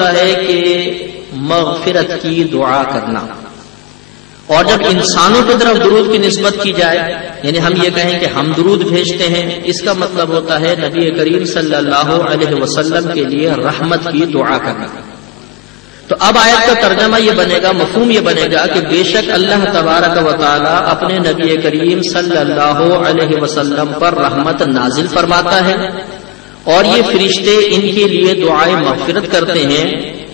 ہوتا ہے کہ مغفرت کی دعا کرنا، اور جب انسانوں کی طرف درود کی نسبت کی جائے، یعنی ہم یہ کہیں کہ ہم درود بھیجتے ہیں، اس کا مطلب ہوتا ہے نبی کریم صلی اللہ علیہ وسلم کے لیے رحمت کی دعا کرنا۔ تو اب آیت کا ترجمہ یہ بنے گا، مفہوم یہ بنے گا کہ بے شک اللہ تبارک و تعالی اپنے نبی کریم صلی اللہ علیہ وسلم پر رحمت نازل فرماتا ہے، اور یہ فرشتے ان کے لیے دعائیں مغفرت کرتے ہیں۔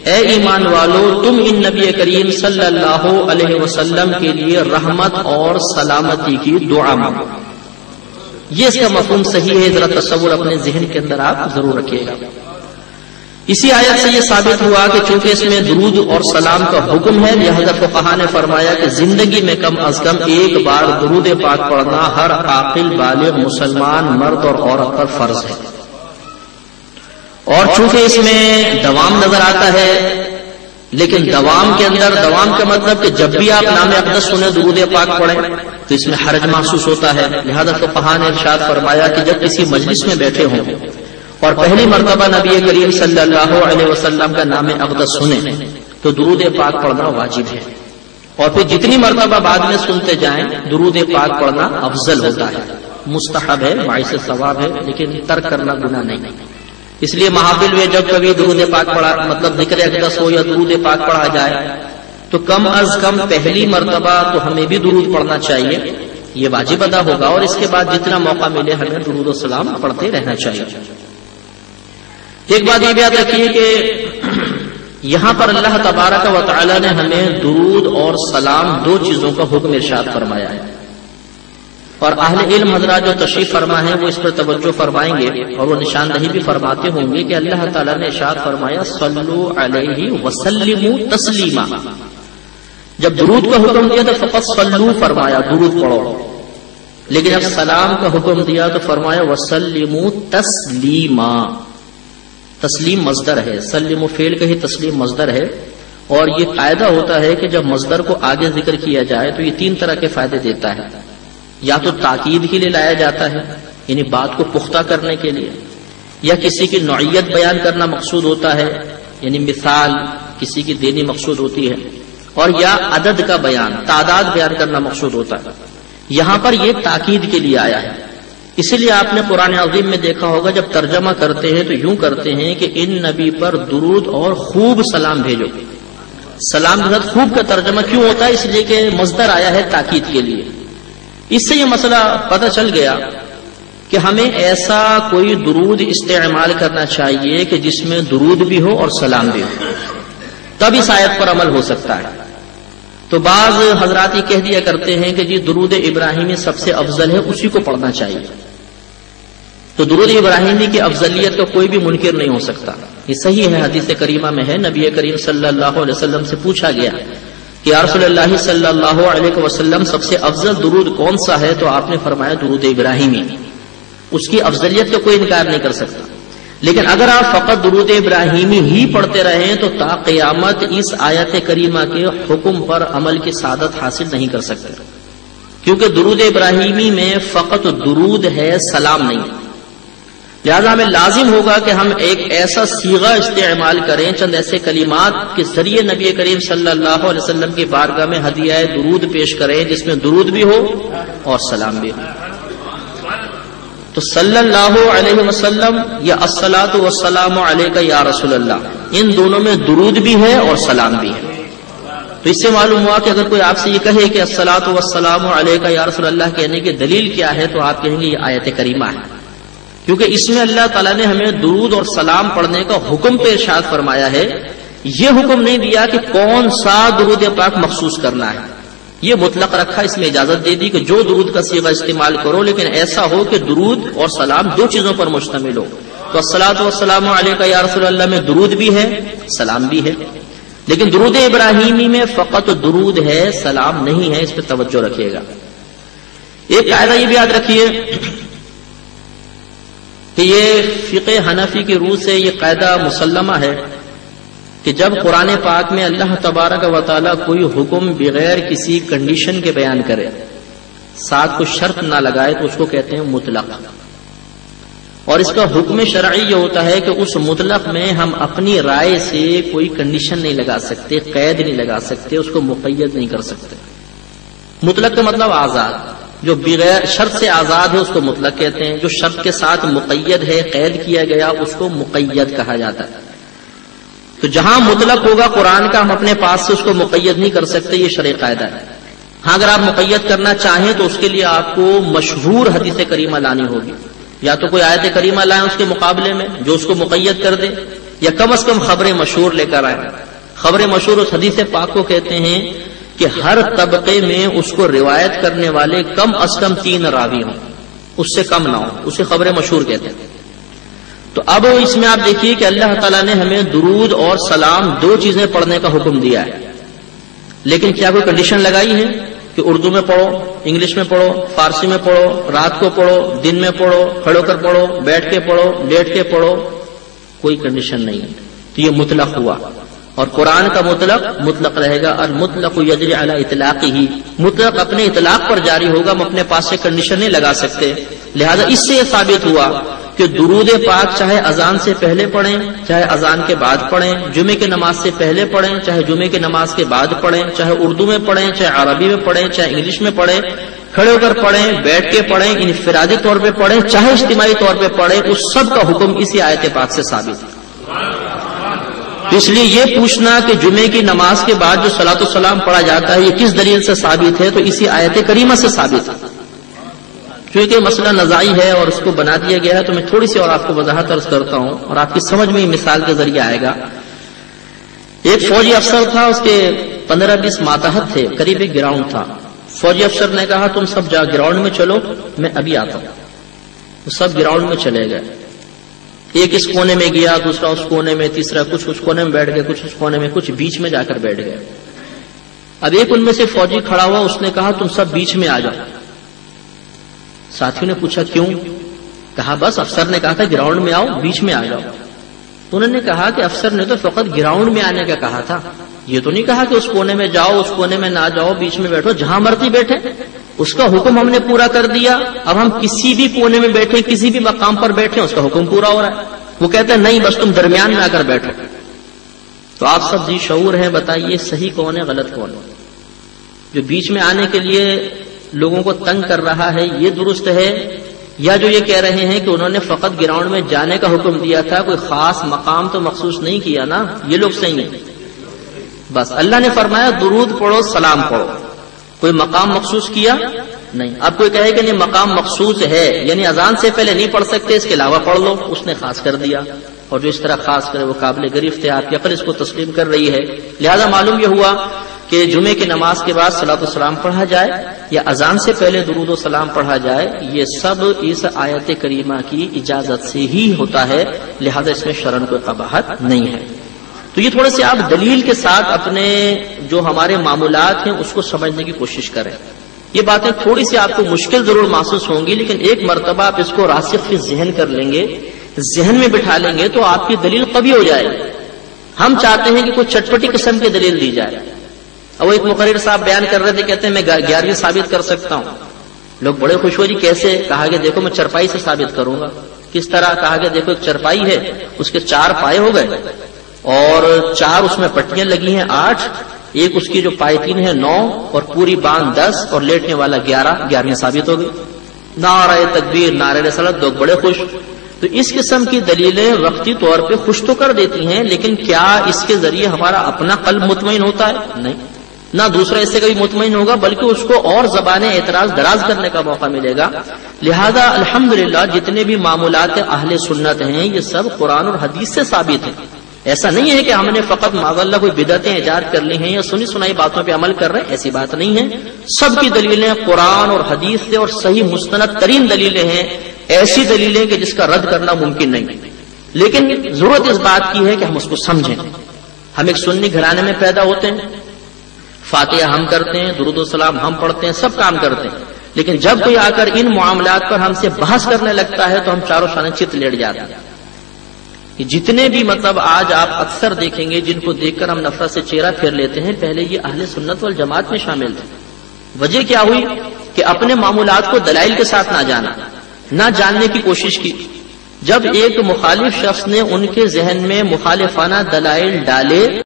اے ایمان والو، تم ان نبی کریم صلی اللہ علیہ وسلم کے لیے رحمت اور سلامتی کی دعا مانگو۔ یہ اس کا مفہوم صحیح ہے، ذرا تصور اپنے ذہن کے اندر آپ ضرور رکھیے گا۔ اسی آیت سے یہ ثابت ہوا کہ چونکہ اس میں درود اور سلام کا حکم ہے، لہذا فقہاء نے فرمایا کہ زندگی میں کم از کم ایک بار درود پاک پڑھنا ہر عاقل بالغ مسلمان مرد اور عورت پر فرض ہے۔ اور چونکہ اس میں دوام نظر آتا ہے، لیکن دوام کے اندر، دوام کا مطلب کہ جب بھی آپ نام اقدس سنیں درود پاک پڑھیں تو اس میں حرج محسوس ہوتا ہے، لہذا فقہاء نے ارشاد فرمایا کہ جب کسی مجلس میں بیٹھے ہوں اور پہلی مرتبہ نبی کریم صلی اللہ علیہ وسلم کا نام اقدس سنیں تو درود پاک پڑھنا واجب ہے، اور پھر جتنی مرتبہ بعد میں سنتے جائیں درود پاک پڑھنا افضل ہوتا ہے، مستحب ہے، باعث ثواب ہے، لیکن ترک کرنا گناہ نہیں۔ اس لیے محافل میں جب کبھی درود پاک پڑھا، مطلب ذکر اقدس ہو یا درود پاک پڑھا جائے تو کم از کم پہلی مرتبہ تو ہمیں بھی درود پڑھنا چاہیے، یہ واجب ادا ہوگا، اور اس کے بعد جتنا موقع ملے ہمیں درود و سلام پڑھتے رہنا چاہیے۔ ایک بات یہ بھی یاد رکھیے کہ یہاں پر اللہ تبارک و تعالی نے ہمیں درود اور سلام دو چیزوں کا حکم ارشاد فرمایا ہے، اور اہل علم حضرات جو تشریف فرما ہے وہ اس پر توجہ فرمائیں گے، اور وہ نشاندہی بھی فرماتے ہوں گے کہ اللہ تعالیٰ نے ارشاد فرمایا صلو علیہ وسلموا تسلیما۔ جب درود کا حکم دیا تو فقط صلو فرمایا، درود پڑھو، لیکن جب سلام کا حکم دیا تو فرمایا وسلموا تسلیما۔ تسلیم مصدر ہے، سلموا فعل کا ہی تسلیم مصدر ہے، اور یہ قاعدہ ہوتا ہے کہ جب مصدر کو آگے ذکر کیا جائے تو یہ تین طرح کے فائدے دیتا ہے، یا تو تاکید کے لیے لایا جاتا ہے، یعنی بات کو پختہ کرنے کے لیے، یا کسی کی نوعیت بیان کرنا مقصود ہوتا ہے، یعنی مثال کسی کی دینی مقصود ہوتی ہے، اور یا عدد کا بیان، تعداد بیان کرنا مقصود ہوتا ہے۔ یہاں پر یہ تاکید کے لیے آیا ہے، اسی لیے آپ نے قرآن عظیم میں دیکھا ہوگا جب ترجمہ کرتے ہیں تو یوں کرتے ہیں کہ ان نبی پر درود اور خوب سلام بھیجو۔ سلام کے ساتھ خوب کا ترجمہ کیوں ہوتا ہے؟ اس لیے کہ مصدر آیا ہے تاکید کے لیے۔ اس سے یہ مسئلہ پتہ چل گیا کہ ہمیں ایسا کوئی درود استعمال کرنا چاہیے کہ جس میں درود بھی ہو اور سلام بھی ہو، تب اس آیت پر عمل ہو سکتا ہے۔ تو بعض حضرات یہ کہہ دیا کرتے ہیں کہ جی درود ابراہیمی سب سے افضل ہے، اسی کو پڑھنا چاہیے۔ تو درود ابراہیمی کی افضلیت کا کوئی بھی منکر نہیں ہو سکتا، یہ صحیح ہے، حدیث کریمہ میں ہے، نبی کریم صلی اللہ علیہ وسلم سے پوچھا گیا کہ یا رسول اللہ صلی اللہ علیہ وسلم سب سے افضل درود کون سا ہے؟ تو آپ نے فرمایا درود ابراہیمی، اس کی افضلیت کا کوئی انکار نہیں کر سکتا، لیکن اگر آپ فقط درود ابراہیمی ہی پڑھتے رہیں تو تا قیامت اس آیت کریمہ کے حکم پر عمل کی سعادت حاصل نہیں کر سکتے، کیونکہ درود ابراہیمی میں فقط درود ہے، سلام نہیں۔ لہذا ہمیں لازم ہوگا کہ ہم ایک ایسا صیغہ استعمال کریں، چند ایسے کلمات کے ذریعے نبی کریم صلی اللہ علیہ وسلم کی بارگاہ میں ہدیہ درود پیش کریں جس میں درود بھی ہو اور سلام بھی ہو۔ تو صلی اللہ علیہ وسلم یا الصلاۃ والسلام علیک یا رسول اللہ، ان دونوں میں درود بھی ہے اور سلام بھی ہے۔ تو اس سے معلوم ہوا کہ اگر کوئی آپ سے یہ کہے کہ الصلاۃ والسلام علیک یا رسول اللہ کہنے کی دلیل کیا ہے تو آپ کہیں گے یہ آیت کریمہ ہے، کیونکہ اس میں اللہ تعالیٰ نے ہمیں درود اور سلام پڑھنے کا حکم پہ ارشاد فرمایا ہے، یہ حکم نہیں دیا کہ کون سا درود پاک مخصوص کرنا ہے، یہ مطلق رکھا، اس میں اجازت دے دی کہ جو درود کا صیغہ استعمال کرو، لیکن ایسا ہو کہ درود اور سلام دو چیزوں پر مشتمل ہو۔ تو الصلاۃ والسلام علیک یا رسول اللہ میں درود بھی ہے، سلام بھی ہے، لیکن درود ابراہیمی میں فقط درود ہے، سلام نہیں ہے، اس پہ توجہ رکھیے گا۔ ایک قاعدہ یہ بھی یاد رکھیے کہ یہ فقہ حنفی کی روح سے یہ قاعدہ مسلمہ ہے کہ جب قرآن پاک میں اللہ تبارک و تعالیٰ کوئی حکم بغیر کسی کنڈیشن کے بیان کرے، ساتھ کوئی شرط نہ لگائے، تو اس کو کہتے ہیں مطلق۔ اور اس کا حکم شرعی یہ ہوتا ہے کہ اس مطلق میں ہم اپنی رائے سے کوئی کنڈیشن نہیں لگا سکتے، قید نہیں لگا سکتے، اس کو مقید نہیں کر سکتے۔ مطلق کا مطلب آزاد، جو بغیر شرط سے آزاد ہے اس کو مطلق کہتے ہیں، جو شرط کے ساتھ مقید ہے، قید کیا گیا، اس کو مقید کہا جاتا ہے۔ تو جہاں مطلق ہوگا قرآن کا، ہم اپنے پاس سے اس کو مقید نہیں کر سکتے، یہ شرعی قاعدہ ہے۔ ہاں اگر آپ مقید کرنا چاہیں تو اس کے لیے آپ کو مشہور حدیث کریمہ لانی ہوگی، یا تو کوئی آیت کریمہ لائیں اس کے مقابلے میں جو اس کو مقید کر دے، یا کم از کم خبر مشہور لے کر آئیں۔ خبر مشہور اس حدیث پاک کو کہتے ہیں کہ ہر طبقے میں اس کو روایت کرنے والے کم از کم 3 راوی ہوں، اس سے کم نہ ہو، اسے خبر مشہور کہتے ہیں۔ تو اب اس میں آپ دیکھیے کہ اللہ تعالیٰ نے ہمیں درود اور سلام 2 چیزیں پڑھنے کا حکم دیا ہے، لیکن کیا کوئی کنڈیشن لگائی ہے کہ اردو میں پڑھو، انگلش میں پڑھو، فارسی میں پڑھو، رات کو پڑھو، دن میں پڑھو، کھڑو کر پڑھو، بیٹھ کے پڑھو، لیٹ کے پڑھو؟ کوئی کنڈیشن نہیں ہے۔ تو یہ مطلق ہوا، اور قرآن کا مطلق رہے گا۔ المطلق یجری علی اطلاقہ، مطلق اپنے اطلاق پر جاری ہوگا، ہم اپنے پاس سے کنڈیشن نہیں لگا سکتے۔ لہذا اس سے یہ ثابت ہوا کہ درود پاک چاہے اذان سے پہلے پڑھیں، چاہے اذان کے بعد پڑھیں، جمعے کی نماز سے پہلے پڑھیں، چاہے جمعے کی نماز کے بعد پڑھیں، چاہے اردو میں پڑھیں، چاہے عربی میں پڑھیں، چاہے انگلش میں پڑھیں، کھڑے ہو کر پڑھیں، بیٹھ کے پڑھیں، انفرادی طور پہ پڑھیں، چاہے اجتماعی طور پہ پڑھیں، اس سب کا حکم اسی آیت پاک سے ثابت ہے۔ اس لیے یہ پوچھنا کہ جمعے کی نماز کے بعد جو صلاۃ السلام پڑھا جاتا ہے یہ کس دلیل سے ثابت ہے، تو اسی آیت کریمہ سے ثابت ہے۔ کیونکہ مسئلہ نزاعی ہے اور اس کو بنا دیا گیا ہے، تو میں تھوڑی سی اور آپ کو وضاحت عرض کرتا ہوں اور آپ کی سمجھ میں مثال کے ذریعے آئے گا۔ ایک فوجی افسر تھا، اس کے 15-20 ماتحت تھے، قریب ایک گراؤنڈ تھا۔ فوجی افسر نے کہا تم سب جا گراؤنڈ میں چلو، میں ابھی آتا ہوں۔ وہ سب گراؤنڈ میں چلے گئے، ایک اس کونے میں گیا، دوسرا اس کونے میں، تیسرا کچھ اس کونے میں بیٹھ گئے، کچھ اس کونے میں، کچھ بیچ میں جا کر بیٹھ گئے۔ اب ایک ان میں سے فوجی کھڑا ہوا، اس نے کہا تم سب بیچ میں آ جاؤ۔ ساتھیوں نے پوچھا کیوں؟ کہا بس افسر نے کہا تھا گراؤنڈ میں آؤ، بیچ میں آ جاؤ۔ تو انہوں نے کہا کہ افسر نے تو فقط گراؤنڈ میں آنے کا کہا تھا، یہ تو نہیں کہا کہ اس کونے میں جاؤ، اس کونے میں نہ جاؤ، بیچ میں بیٹھو، جہاں مرضی بیٹھے۔ اس کا حکم ہم نے پورا کر دیا، اب ہم کسی بھی کونے میں بیٹھے، کسی بھی مقام پر بیٹھے، اس کا حکم پورا ہو رہا ہے۔ وہ کہتے ہیں نہیں بس تم درمیان میں آ کر بیٹھو۔ تو آپ سب جی شعور ہیں، بتائیے صحیح کون ہے، غلط کون ہے؟ جو بیچ میں آنے کے لیے لوگوں کو تنگ کر رہا ہے یہ درست ہے، یا جو یہ کہہ رہے ہیں کہ انہوں نے فقط گراؤنڈ میں جانے کا حکم دیا تھا، کوئی خاص مقام تو مخصوص نہیں کیا نا، یہ لوگ صحیح ہیں؟ بس اللہ نے فرمایا درود پڑھو، سلام پڑھو، کوئی مقام مخصوص کیا نہیں۔ اب کوئی کہے کہ نہیں مقام مخصوص ہے، یعنی اذان سے پہلے نہیں پڑھ سکتے، اس کے علاوہ پڑھ لو، اس نے خاص کر دیا، اور جو اس طرح خاص کرے وہ قابل گرفت ہے، آپ کی عقل اس کو تسلیم کر رہی ہے۔ لہذا معلوم یہ ہوا کہ جمعے کی نماز کے بعد صلاۃ السلام پڑھا جائے یا اذان سے پہلے درود و سلام پڑھا جائے، یہ سب اس آیت کریمہ کی اجازت سے ہی ہوتا ہے، لہذا اس میں شرعاً کوئی قباحت نہیں ہے۔ تو یہ تھوڑے سے آپ دلیل کے ساتھ اپنے جو ہمارے معمولات ہیں اس کو سمجھنے کی کوشش کریں۔ یہ باتیں تھوڑی سی آپ کو مشکل ضرور محسوس ہوں گی، لیکن ایک مرتبہ آپ اس کو راسخ فی ذہن کر لیں گے، ذہن میں بٹھا لیں گے، تو آپ کی دلیل قوی ہو جائے گی۔ ہم چاہتے ہیں کہ کوئی چٹپٹی قسم کی دلیل دی جائے۔ اب وہ ایک مقرر صاحب بیان کر رہے تھے، کہتے ہیں میں 11ویں ثابت کر سکتا ہوں۔ لوگ بڑے خوش ہوئے، جی کیسے؟ کہا کہ دیکھو میں چرپائی سے ثابت کروں گا۔ کس طرح؟ کہا کہ دیکھو ایک چرپائی ہے، اس کے 4 پائے ہو گئے اور 4 اس میں پٹیاں لگی ہیں 8، ایک اس کی جو پائے 3 ہے 9 اور پوری باندھ 10 اور لیٹنے والا 11 ثابت ہو گئی۔ نعرہ تکبیر، نعرہ رسالت، لوگ بڑے خوش۔ تو اس قسم کی دلیلیں وقتی طور پہ خوش تو کر دیتی ہیں، لیکن کیا اس کے ذریعے ہمارا اپنا قلب مطمئن ہوتا ہے؟ نہیں، نہ دوسرا اس سے کبھی مطمئن ہوگا، بلکہ اس کو اور زبانیں اعتراض دراز کرنے کا موقع ملے گا۔ لہذا الحمدللہ جتنے بھی معمولات اہل سنت ہیں یہ سب قرآن اور حدیث سے ثابت ہیں۔ ایسا نہیں ہے کہ ہم نے فقط معاذاللہ کوئی بدعتیں ایجاد کر لی ہیں یا سنی سنائی باتوں پہ عمل کر رہے ہیں، ایسی بات نہیں ہے۔ سب کی دلیلیں قرآن اور حدیث سے اور صحیح مستند ترین دلیلیں ہیں، ایسی دلیلیں کہ جس کا رد کرنا ممکن نہیں۔ لیکن ضرورت اس بات کی ہے کہ ہم اس کو سمجھیں۔ ہم ایک سنی گھرانے میں پیدا ہوتے ہیں، فاتحہ ہم کرتے ہیں، درود و سلام ہم پڑھتے ہیں، سب کام کرتے ہیں، لیکن جب کوئی آ کر ان معاملات پر ہم سے بحث کرنے لگتا ہے تو ہم چاروں شانے چت لیٹ جاتے ہیں۔ جتنے بھی آج آپ اکثر دیکھیں گے جن کو دیکھ کر ہم نفرت سے چہرہ پھیر لیتے ہیں، پہلے یہ اہل سنت والجماعت میں شامل تھے۔ وجہ کیا ہوئی کہ اپنے معمولات کو دلائل کے ساتھ نہ جانا، نہ جاننے کی کوشش کی۔ جب ایک مخالف شخص نے ان کے ذہن میں مخالفانہ دلائل ڈالے